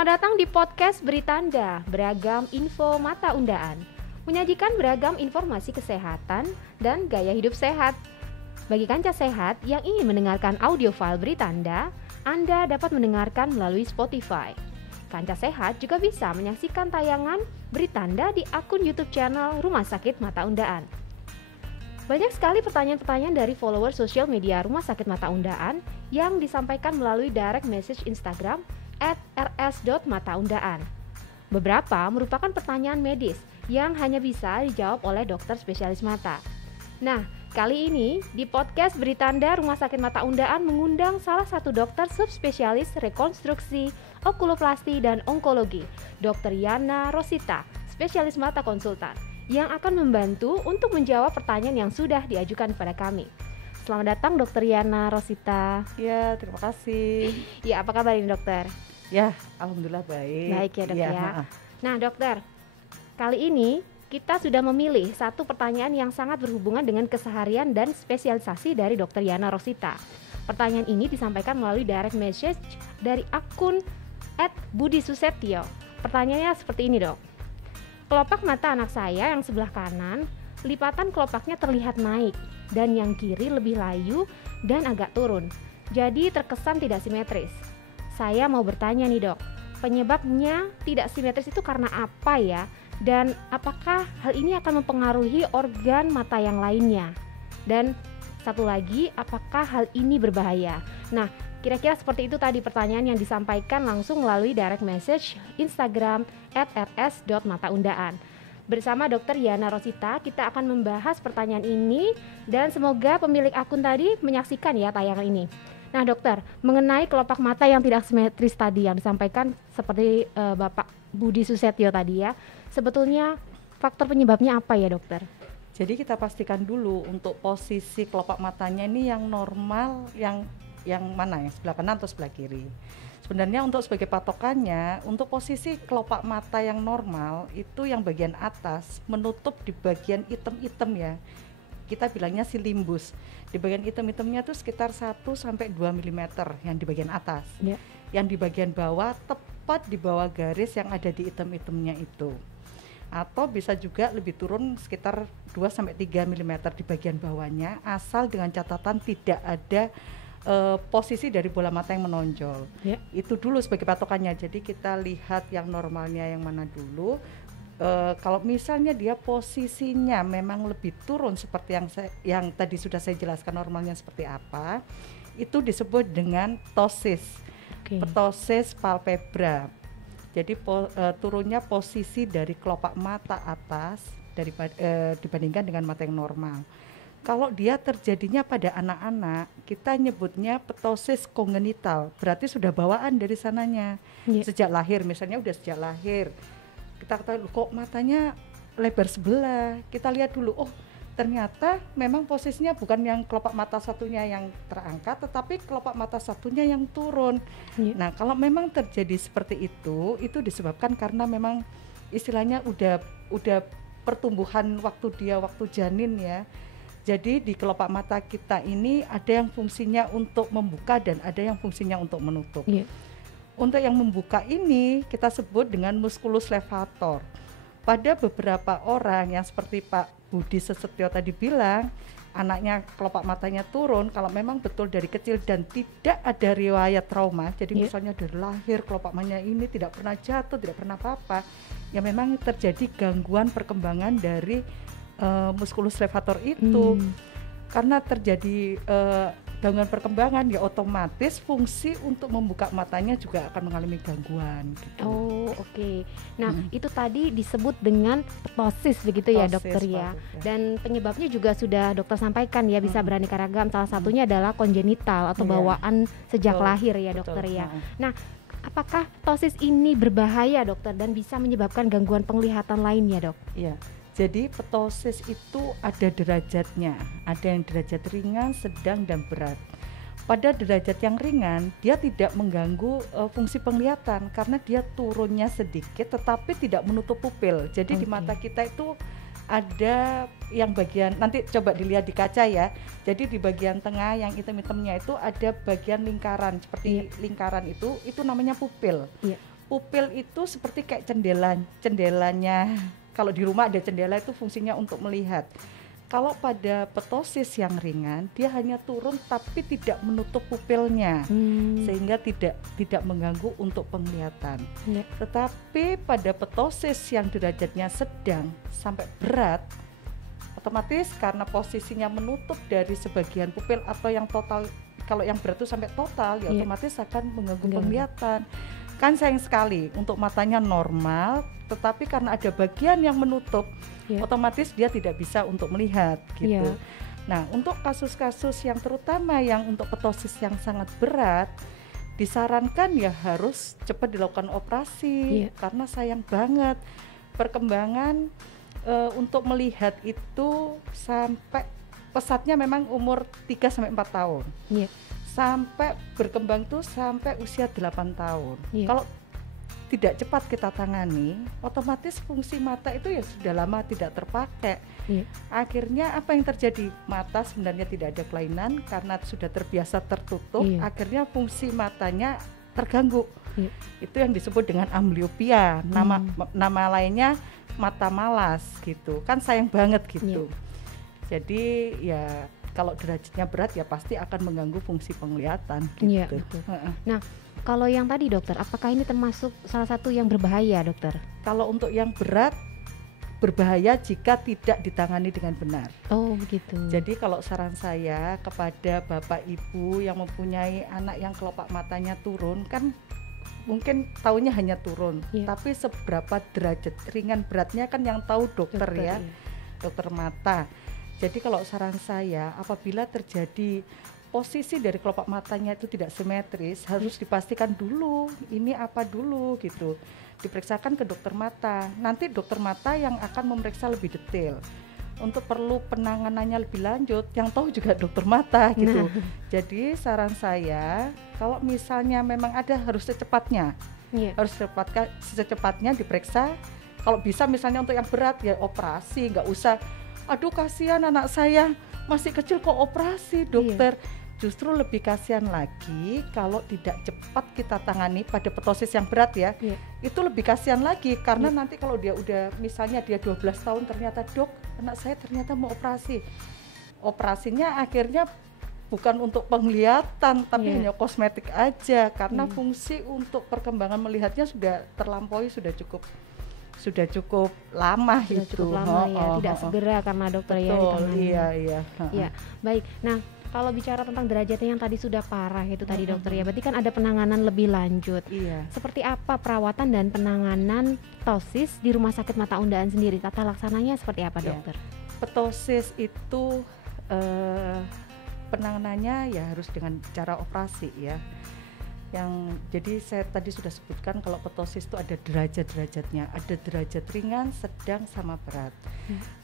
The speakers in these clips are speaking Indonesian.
Selamat datang di podcast Beritanda, beragam info mata undaan. Menyajikan beragam informasi kesehatan dan gaya hidup sehat. Bagi kanca sehat yang ingin mendengarkan audio file Beritanda, Anda dapat mendengarkan melalui Spotify. Kanca sehat juga bisa menyaksikan tayangan Beritanda di akun YouTube channel Rumah Sakit Mata Undaan. Banyak sekali pertanyaan-pertanyaan dari follower sosial media Rumah Sakit Mata Undaan yang disampaikan melalui direct message Instagram @rs.mataundaan. Beberapa merupakan pertanyaan medis yang hanya bisa dijawab oleh dokter spesialis mata. Nah, kali ini di podcast Beritanda Rumah Sakit Mata Undaan mengundang salah satu dokter subspesialis rekonstruksi, okuloplasti, dan onkologi, Dr. Yana Rosita, spesialis mata konsultan, yang akan membantu untuk menjawab pertanyaan yang sudah diajukan kepada kami. Selamat datang Dr. Yana Rosita. Ya, terima kasih. Ya, apa kabar ini dokter? Ya, alhamdulillah baik. Baik ya dok ya. Maaf. Nah dokter, kali ini kita sudah memilih satu pertanyaan yang sangat berhubungan dengan keseharian dan spesialisasi dari Dr. Yana Rosita. Pertanyaan ini disampaikan melalui direct message dari akun @budisusetio. Pertanyaannya seperti ini dok. Kelopak mata anak saya yang sebelah kanan, lipatan kelopaknya terlihat naik dan yang kiri lebih layu dan agak turun. Jadi terkesan tidak simetris. Saya mau bertanya nih dok, penyebabnya tidak simetris itu karena apa ya? Dan apakah hal ini akan mempengaruhi organ mata yang lainnya? Dan satu lagi, apakah hal ini berbahaya? Nah, kira-kira seperti itu tadi pertanyaan yang disampaikan langsung melalui direct message Instagram @rs.mataundaan. Bersama Dr. Yana Rosita, kita akan membahas pertanyaan ini dan semoga pemilik akun tadi menyaksikan ya tayangan ini. Nah dokter, mengenai kelopak mata yang tidak simetris tadi yang disampaikan seperti Bapak Budi Susetio tadi ya, sebetulnya faktor penyebabnya apa ya dokter? Jadi kita pastikan dulu untuk posisi kelopak matanya ini yang normal, yang mana, yang sebelah kanan atau sebelah kiri. Sebenarnya untuk sebagai patokannya, untuk posisi kelopak mata yang normal itu yang bagian atas menutup di bagian item-item ya. Kita bilangnya si limbus. Di bagian item-itemnya itu sekitar 1-2 mm yang di bagian atas. Ya. Yang di bagian bawah tepat di bawah garis yang ada di item-itemnya itu. Atau bisa juga lebih turun sekitar 2-3 mm di bagian bawahnya, asal dengan catatan tidak ada posisi dari bola mata yang menonjol. Ya. Itu dulu sebagai patokannya. Jadi kita lihat yang normalnya yang mana dulu. Kalau misalnya dia posisinya memang lebih turun seperti yang tadi sudah saya jelaskan normalnya seperti apa, itu disebut dengan ptosis. Okay. Ptosis palpebra. Jadi turunnya posisi dari kelopak mata atas dibandingkan dengan mata yang normal. Kalau dia terjadinya pada anak-anak, kita nyebutnya ptosis kongenital, berarti sudah bawaan dari sananya. Sejak lahir, misalnya udah sejak lahir, kita ketahui kok matanya lebar sebelah, kita lihat dulu, oh ternyata memang posisinya bukan yang kelopak mata satunya yang terangkat, tetapi kelopak mata satunya yang turun. Nah kalau memang terjadi seperti itu disebabkan karena memang istilahnya udah pertumbuhan waktu janin ya. Jadi di kelopak mata kita ini ada yang fungsinya untuk membuka dan ada yang fungsinya untuk menutup. Untuk yang membuka ini kita sebut dengan musculus levator. Pada beberapa orang yang seperti Pak Budi Susetio tadi bilang, anaknya kelopak matanya turun, kalau memang betul dari kecil dan tidak ada riwayat trauma, jadi misalnya dari lahir kelopak matanya ini tidak pernah jatuh, tidak pernah apa-apa, ya memang terjadi gangguan perkembangan dari musculus levator itu. Karena terjadi gangguan perkembangan, ya otomatis fungsi untuk membuka matanya juga akan mengalami gangguan gitu. Oh oke. Nah itu tadi disebut dengan ptosis begitu ya dokter ya. Dan penyebabnya juga sudah dokter sampaikan ya, bisa beraneka ragam. Salah satunya adalah kongenital atau bawaan sejak lahir ya dokter ya. Nah apakah ptosis ini berbahaya dokter dan bisa menyebabkan gangguan penglihatan lainnya dok? Iya. Jadi ptosis itu ada derajatnya, ada yang derajat ringan, sedang, dan berat. Pada derajat yang ringan, dia tidak mengganggu fungsi penglihatan karena dia turunnya sedikit tetapi tidak menutup pupil. Jadi di mata kita itu ada yang bagian, nanti coba dilihat di kaca ya. Jadi di bagian tengah yang hitam-hitamnya itu ada bagian lingkaran, seperti lingkaran itu namanya pupil. Pupil itu seperti kayak jendelanya. Kalau di rumah ada jendela itu fungsinya untuk melihat. Kalau pada ptosis yang ringan, dia hanya turun tapi tidak menutup pupilnya, sehingga tidak mengganggu untuk penglihatan. Ya. Tetapi pada ptosis yang derajatnya sedang sampai berat, otomatis karena posisinya menutup dari sebagian pupil atau yang total, kalau yang berat itu sampai total, ya otomatis akan mengganggu penglihatan. Kan sayang sekali untuk matanya normal, tetapi karena ada bagian yang menutup, otomatis dia tidak bisa untuk melihat gitu. Nah, untuk kasus-kasus yang terutama yang untuk ptosis yang sangat berat, disarankan ya harus cepat dilakukan operasi karena sayang banget perkembangan untuk melihat itu sampai pesatnya memang umur 3-4 tahun. Sampai berkembang tuh sampai usia 8 tahun. Kalau tidak cepat kita tangani, otomatis fungsi mata itu ya sudah lama tidak terpakai. Akhirnya apa yang terjadi? Mata sebenarnya tidak ada kelainan karena sudah terbiasa tertutup, akhirnya fungsi matanya terganggu. Itu yang disebut dengan amblyopia. Nama lainnya mata malas gitu. Kan sayang banget gitu. Jadi ya kalau derajatnya berat ya pasti akan mengganggu fungsi penglihatan gitu. Nah, kalau yang tadi dokter, apakah ini termasuk salah satu yang berbahaya dokter? Kalau untuk yang berat, berbahaya jika tidak ditangani dengan benar. Oh begitu. Jadi kalau saran saya kepada bapak ibu yang mempunyai anak yang kelopak matanya turun, kan mungkin taunya hanya turun, tapi seberapa derajat ringan beratnya kan yang tahu dokter ya, dokter mata. Jadi kalau saran saya, apabila terjadi posisi dari kelopak matanya itu tidak simetris, harus dipastikan dulu ini apa dulu gitu, diperiksakan ke dokter mata. Nanti dokter mata yang akan memeriksa lebih detail. Untuk perlu penanganannya lebih lanjut, yang tahu juga dokter mata gitu. Jadi saran saya, kalau misalnya memang ada harus secepatnya, harus secepatnya diperiksa. Kalau bisa misalnya untuk yang berat ya operasi, nggak usah. Aduh kasihan anak saya masih kecil kok operasi dokter. Justru lebih kasihan lagi kalau tidak cepat kita tangani pada ptosis yang berat ya. Itu lebih kasihan lagi karena nanti kalau dia udah misalnya dia 12 tahun ternyata dok anak saya ternyata mau operasi. Operasinya akhirnya bukan untuk penglihatan tapi hanya kosmetik aja karena fungsi untuk perkembangan melihatnya sudah terlampaui, sudah cukup lama cukup lama tidak segera karena dokter ditangani. Iya. Baik. Nah, kalau bicara tentang derajatnya yang tadi sudah parah itu tadi dokter ya, berarti kan ada penanganan lebih lanjut. Seperti apa perawatan dan penanganan ptosis di Rumah Sakit Mata Undaan sendiri? Tata laksananya seperti apa dokter? Ptosis itu penanganannya ya harus dengan cara operasi ya. Jadi saya tadi sudah sebutkan kalau ptosis itu ada derajat-derajatnya, ada derajat ringan, sedang, sama berat.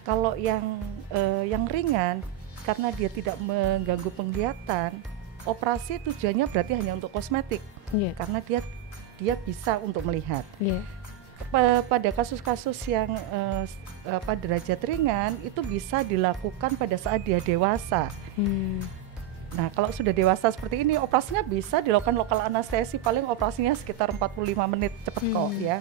Kalau yang ringan karena dia tidak mengganggu penglihatan, operasi tujuannya berarti hanya untuk kosmetik, karena dia bisa untuk melihat. Pada kasus-kasus yang derajat ringan itu bisa dilakukan pada saat dia dewasa. Nah, kalau sudah dewasa seperti ini, operasinya bisa dilakukan lokal anestesi, paling operasinya sekitar 45 menit, cepat kok ya.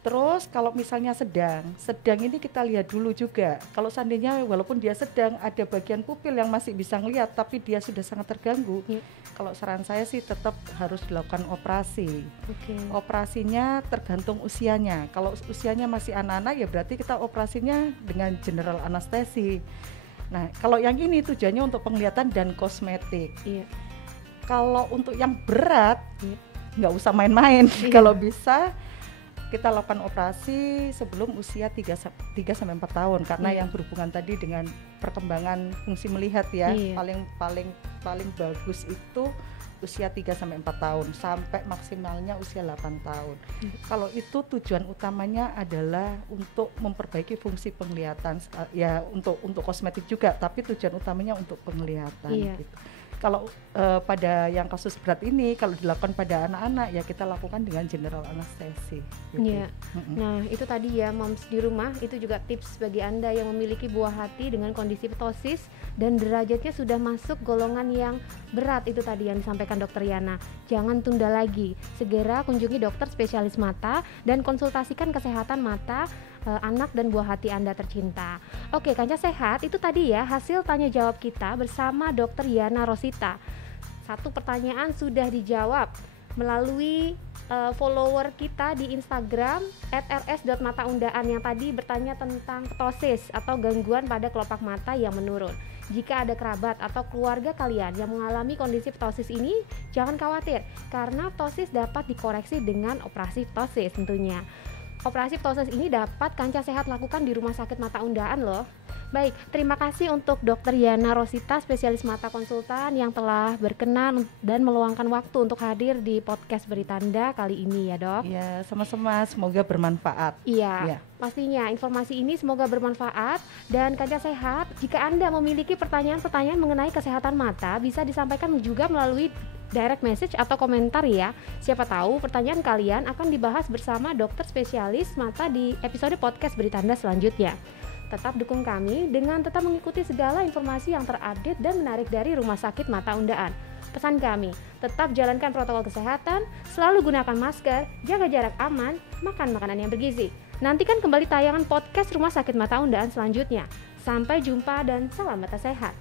Terus kalau misalnya sedang ini kita lihat dulu juga. Kalau seandainya walaupun dia sedang, ada bagian pupil yang masih bisa ngelihat, tapi dia sudah sangat terganggu. Kalau saran saya sih tetap harus dilakukan operasi. Operasinya tergantung usianya. Kalau usianya masih anak-anak ya berarti kita operasinya dengan general anestesi. Nah, kalau yang ini tujuannya untuk penglihatan dan kosmetik. Kalau untuk yang berat, nggak usah main-main. Kalau bisa kita lakukan operasi sebelum usia 3-4 tahun karena yang berhubungan tadi dengan perkembangan fungsi melihat ya. Paling bagus itu usia 3-4 tahun sampai maksimalnya usia 8 tahun. Kalau itu tujuan utamanya adalah untuk memperbaiki fungsi penglihatan ya, untuk kosmetik juga, tapi tujuan utamanya untuk penglihatan gitu. kalau pada yang kasus berat ini kalau dilakukan pada anak-anak ya kita lakukan dengan general anestesi gitu. Iya. Nah itu tadi ya moms di rumah, itu juga tips bagi Anda yang memiliki buah hati dengan kondisi ptosis dan derajatnya sudah masuk golongan yang berat, itu tadi yang disampaikan Dokter Yana. Jangan tunda lagi, segera kunjungi dokter spesialis mata dan konsultasikan kesehatan mata anak dan buah hati Anda tercinta. Oke, Kanca Sehat, itu tadi ya hasil tanya jawab kita bersama Dokter Yana Rosita. Satu pertanyaan sudah dijawab melalui follower kita di Instagram @rs.mataundaan yang tadi bertanya tentang ptosis atau gangguan pada kelopak mata yang menurun. Jika ada kerabat atau keluarga kalian yang mengalami kondisi ptosis ini, jangan khawatir karena ptosis dapat dikoreksi dengan operasi ptosis tentunya. Operasi ptosis ini dapat Kanca Sehat lakukan di Rumah Sakit Mata Undaan loh. Baik, terima kasih untuk Dokter Yana Rosita, spesialis mata konsultan yang telah berkenan dan meluangkan waktu untuk hadir di podcast Beritanda kali ini ya Dok. Ya, sama-sama, semoga bermanfaat. Iya, pastinya informasi ini semoga bermanfaat. Dan Kanca Sehat, jika Anda memiliki pertanyaan-pertanyaan mengenai kesehatan mata, bisa disampaikan juga melalui direct message atau komentar ya. Siapa tahu pertanyaan kalian akan dibahas bersama dokter spesialis mata di episode podcast Beritanda selanjutnya. Tetap dukung kami dengan tetap mengikuti segala informasi yang terupdate dan menarik dari Rumah Sakit Mata Undaan. Pesan kami, tetap jalankan protokol kesehatan, selalu gunakan masker, jaga jarak aman, makan makanan yang bergizi. Nantikan kembali tayangan podcast Rumah Sakit Mata Undaan selanjutnya. Sampai jumpa dan salam mata sehat.